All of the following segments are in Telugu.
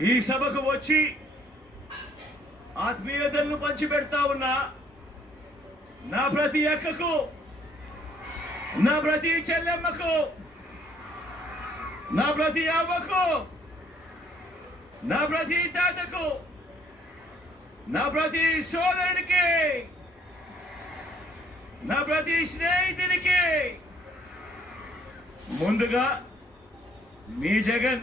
ఈ సభకు వచ్చి ఆత్మీయతను పంచిపెడతా ఉన్నా. నా ప్రతి అక్కకు నా ప్రతి చెల్లెమ్మకు నా ప్రతి అవ్వకు నా ప్రతి తాతకు నా ప్రతి సోదరునికి నా ప్రతి స్నేహితునికి ముందుగా మీ జగన్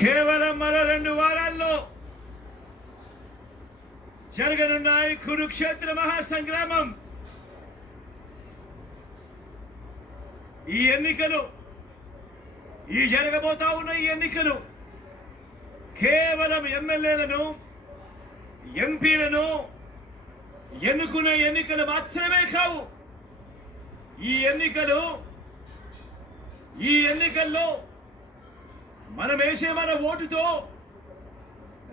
కేవలం మరో రెండు వారాల్లో జరగనున్న ఈ కురుక్షేత్ర మహాసంగ్రామం ఈ ఎన్నికలు ఈ జరగబోతా ఉన్న ఈ ఎన్నికలు కేవలం ఎమ్మెల్యేలను ఎంపీలను ఎన్నుకున్న ఎన్నికలు మాత్రమే కావు. ఈ ఎన్నికలు ఈ ఎన్నికల్లో మనం వేసే మన ఓటుతో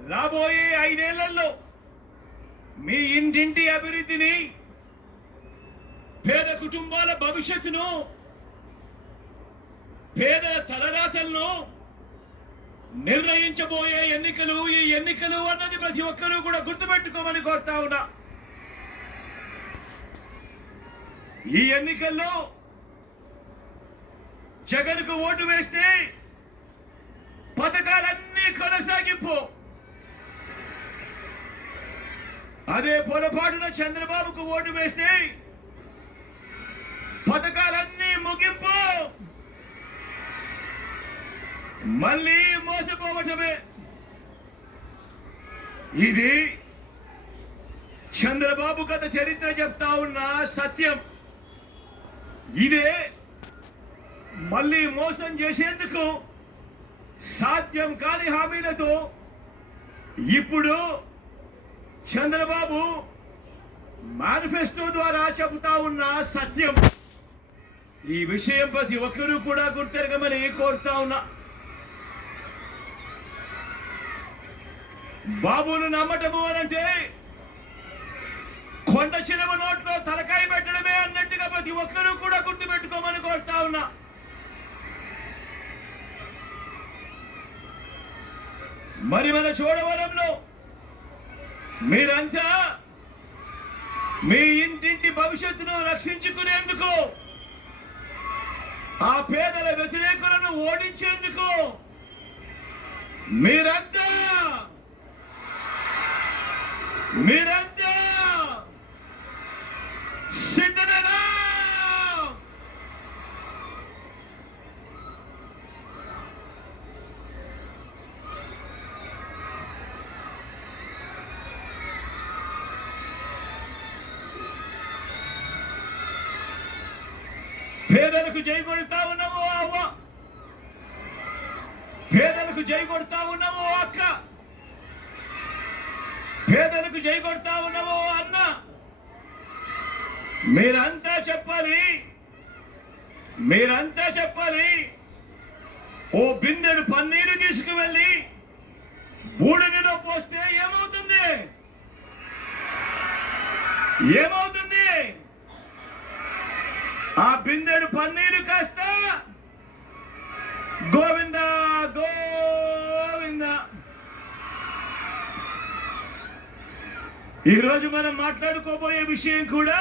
రాబోయే ఐదేళ్ళలో మీ ఇంటింటి అభివృద్ధిని పేద కుటుంబాల భవిష్యత్తును పేదల తలరాతలను నిర్ణయించబోయే ఎన్నికలు ఈ ఎన్నికలు అన్నది ప్రతి ఒక్కరూ కూడా గుర్తుపెట్టుకోమని కోరుతా ఉన్నా. ఈ ఎన్నికల్లో జగన్కు ఓటు వేస్తే పథకాలన్నీ కొనసాగింపు. అదే పొరపాటున చంద్రబాబుకు ఓటు వేస్తే పథకాలన్నీ ముగింపు. మళ్ళీ మోసపోవటమే. ఇది చంద్రబాబు గత చరిత్ర చెప్తా ఉన్న సత్యం. ఇదే మళ్ళీ మోసం చేసేందుకు సాధ్యం కాని హామీలతో ఇప్పుడు చంద్రబాబు మేనిఫెస్టో ద్వారా చెబుతా ఉన్న సత్యం. ఈ విషయం ప్రతి ఒక్కరూ కూడా గుర్తెరగమని కోరుతా ఉన్నా. బాబును నమ్మటము అనంటే కొండ చినమ నోట్లో తలకాయ పెట్టడమే అన్నట్టుగా ప్రతి ఒక్కరూ కూడా గుర్తుపెట్టుకోమని కోరుతా ఉన్నా. మరి మన చూడవరంలో మీరంతా మీ ఇంటింటి భవిష్యత్తును రక్షించుకునేందుకు ఆ పేదల వ్యతిరేకులను ఓడించేందుకు మీరంతా మీరంతా పేదలకు జై కొడతా ఉన్నావు అవ్వ. పేదలకు జై కొడతా ఉన్నావు అక్క. పేదలకు జై కొడతా ఉన్నావు అన్న. మీరంతా చెప్పాలి. మీరంతా చెప్పాలి. ఓ బిందెడు పన్నీరు తీసుకువెళ్ళి బూడిదలో పోస్తే ఏమవుతుంది? ఏమవుతుంది? ఆ బిందెడు పన్నీరు కాస్త. గోవింద గోవింద. ఈరోజు మనం మాట్లాడుకోబోయే విషయం కూడా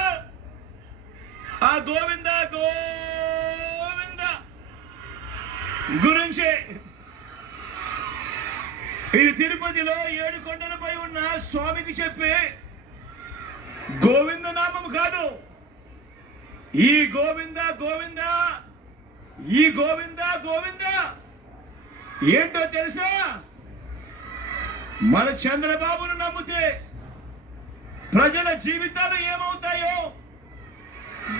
ఆ గోవింద గోవింద గురించే. ఇది తిరుపతిలో ఏడు కొండలపై ఉన్న స్వామికి చెప్పే గోవింద నామం కాదు. ఈ గోవింద గోవింద ఈ గోవింద గోవింద. ఏంటో తెలుసా? మన చంద్రబాబును నమ్మితే ప్రజల జీవితాలు ఏమవుతాయో?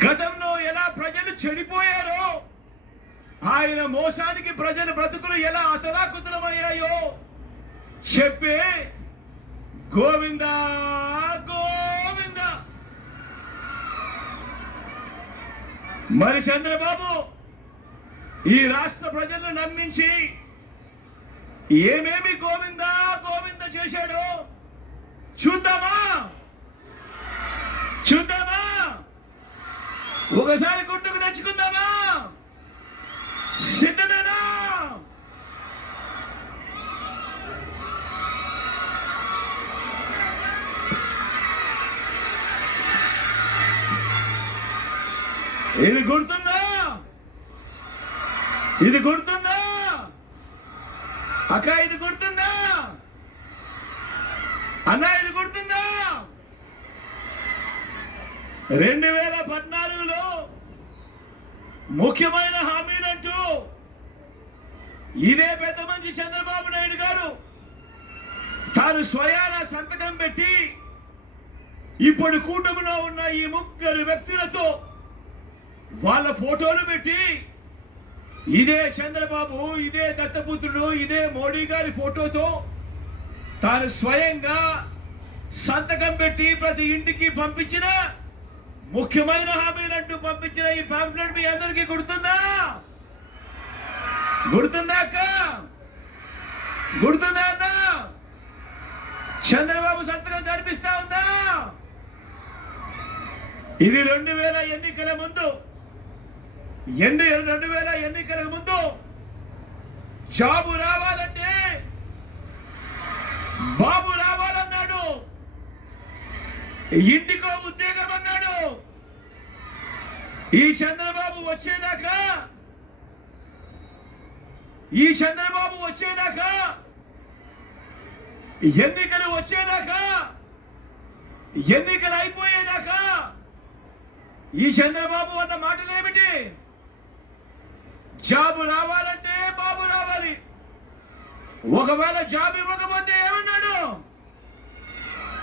గతంలో ఎలా ప్రజలు చెడిపోయారో? ఆయన మోసానికి ప్రజల బ్రతుకులు ఎలా అతలాకుతలమయ్యాయో చెప్పి గోవిందా గోవింద మరి చంద్రబాబు ఈ రాష్ట్ర ప్రజలను నమ్మించి ఏమేమి గోవింద గోవింద చేశాడో? చూద్దామా? చూద్దామా? ఒకసారి గుర్తుకు తెచ్చుకుందామా? సిద్ధమేనా? ఇది గుర్తుందా? ఇది గుర్తుందా? అక్క ఇది గుర్తుందా? అన్న ఇది గుర్తుందా? రెండు వేల పద్నాలుగులో ముఖ్యమైన హామీలంటూ ఇదే పెద్ద మంచి చంద్రబాబు నాయుడు గారు తాను స్వయాన సంతకం పెట్టి ఇప్పుడు కూటమిలో ఉన్న ఈ ముగ్గురు వ్యక్తులతో వాళ్ళ ఫోటోలు పెట్టి ఇదే చంద్రబాబు ఇదే దత్తపుత్రుడు ఇదే మోడీ గారి ఫోటోతో తాను స్వయంగా సంతకం పెట్టి ప్రతి ఇంటికి పంపించిన ముఖ్యమైన హామీలంటూ పంపించిన ఈ పాంప్లెట్ మీ అందరికీ గుర్తుందా? గుర్తుందా అక్క? గుర్తుందా అన్న? చంద్రబాబు సంతకం కనిపిస్తా ఉందా? ఇది రెండు వేల ఎన్నికల ముందు ఎన్ని రెండు వేల ఎన్నికల ముందు జాబు రావాలంటే బాబు రావాలన్నాడు. ఇంటికో ఉద్యోగం అన్నాడు ఈ చంద్రబాబు వచ్చేదాకా ఈ చంద్రబాబు వచ్చేదాకా ఎన్నికలు వచ్చేదాకా ఎన్నికలు అయిపోయేదాకా ఈ చంద్రబాబు అన్న మాటలేమిటి? జాబు రావాలంటే బాబు రావాలి. ఒకవేళ జాబ్ ఇవ్వకపోతే ఏమన్నాడు?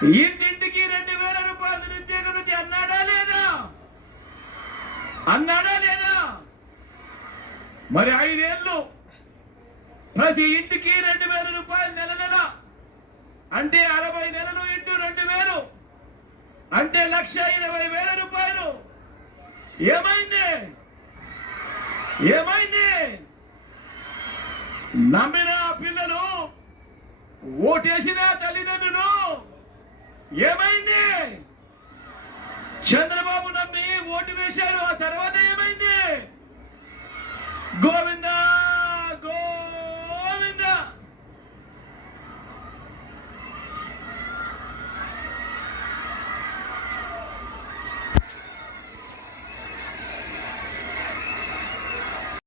ఇంటింటికి రెండు వేల రూపాయలు నిరుద్యోగ అన్నాడా లేదా? అన్నాడా లేదా? మరి ఐదేళ్ళు ప్రతి ఇంటికి రెండు వేల రూపాయలు నెల నెల. అంటే అరవై నెలలు ఇంటూ రెండు వేలు. అంటే లక్ష ఇరవై వేల రూపాయలు. ఏమైంది? ఏమైంది? నమ్మిన పిల్లలు ఓటేసిన తల్లిదండ్రులు ఏమైంది? చంద్రబాబు నమ్మి ఓటు వేశారు ఆ తర్వాత ఏమైంది? గోవింద గోవింద